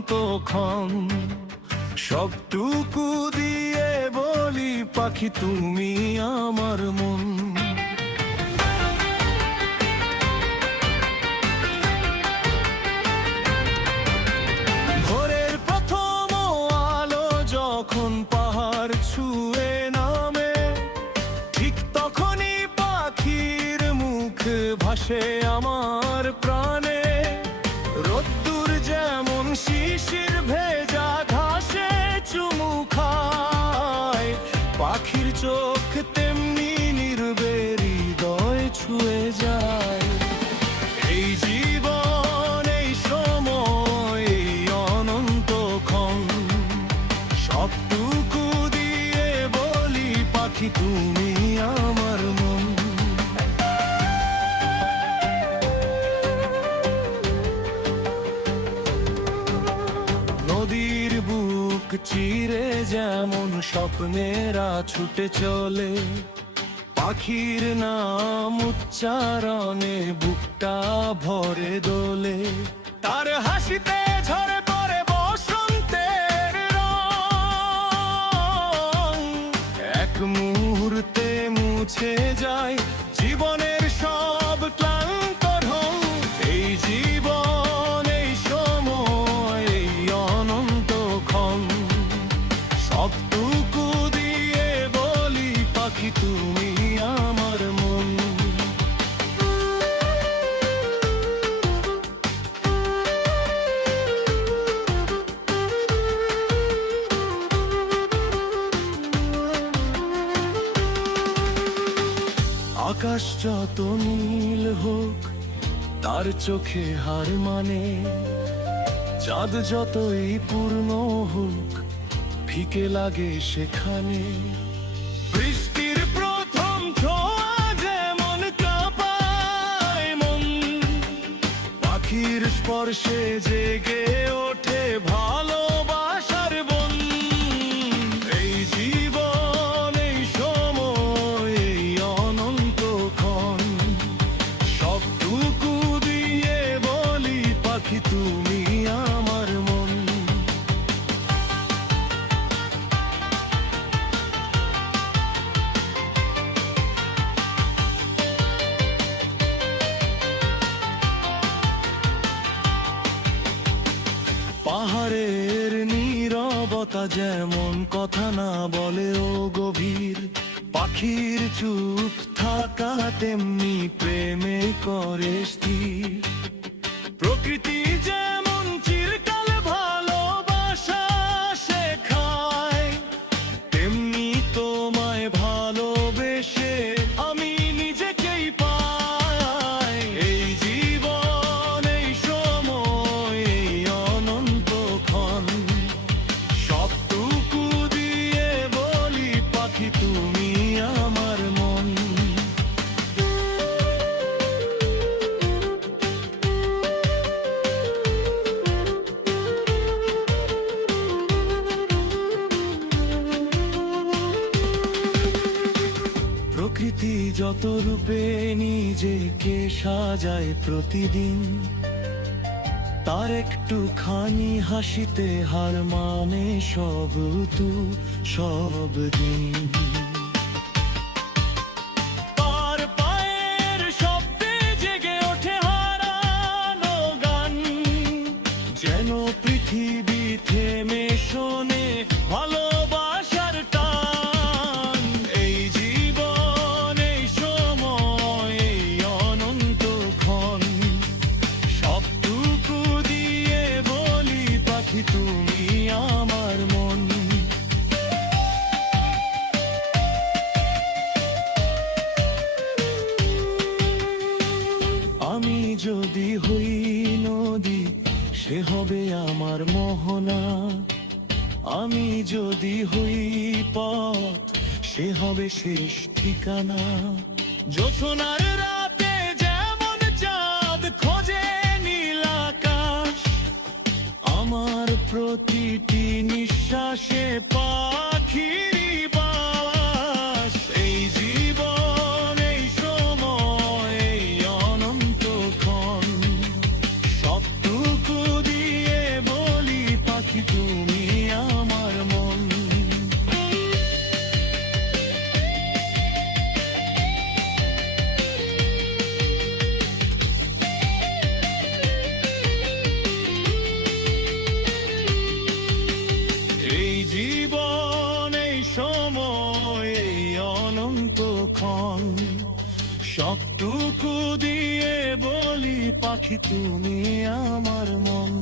অনন্তক্ষণ সবটুকু দিয়ে বলি, পাখি, তুমি আমার মন। ভোরের প্রথম আলো যখন পাহাড় ছুঁয়ে নামে, ঠিক তখনই পাখির মুখ ভাসে আমার প্রাণে। বুক চিরে যেমন স্বপ্নেরা ছুটে চলে। পাখির নাম উচ্চারণে বুকটা ভরে দোলে। তার হাসিতে ঝরে পড়ে বসন্তের এক মুহূর্তে মুছে যায় আকাশ যত নীল হোক, তার চোখে হার মানে চাঁদ যতই পূর্ণ হোক, ফিকে লাগে সেখানে। বৃষ্টির প্রথম ছোঁয়া যেমন কাঁপায় মন, পাখির স্পর্শে জেগে নীরবতা যেমন কথা না বলে ও গভীর পাখির চুপ থাকা তেমনি প্রেমে করে স্থির। নিজে রূপে নিজেকে সাজায় প্রতিদিন। তার একটু খানি হাসিতে হার মানে সব তু সব দিন। যদি হই নদী, সে হবে আমার মোহনা। আমি যদি হই পথ, সে হবে শেষ ঠিকানা। জোছনার রাতে যেমন চাঁদ খোঁজে নীল আকাশ, আমার প্রতিটি নিঃশ্বাসে পাখির ক্ষণ সবটুকু দিয়ে বলি পাখি তুমি আমার মন।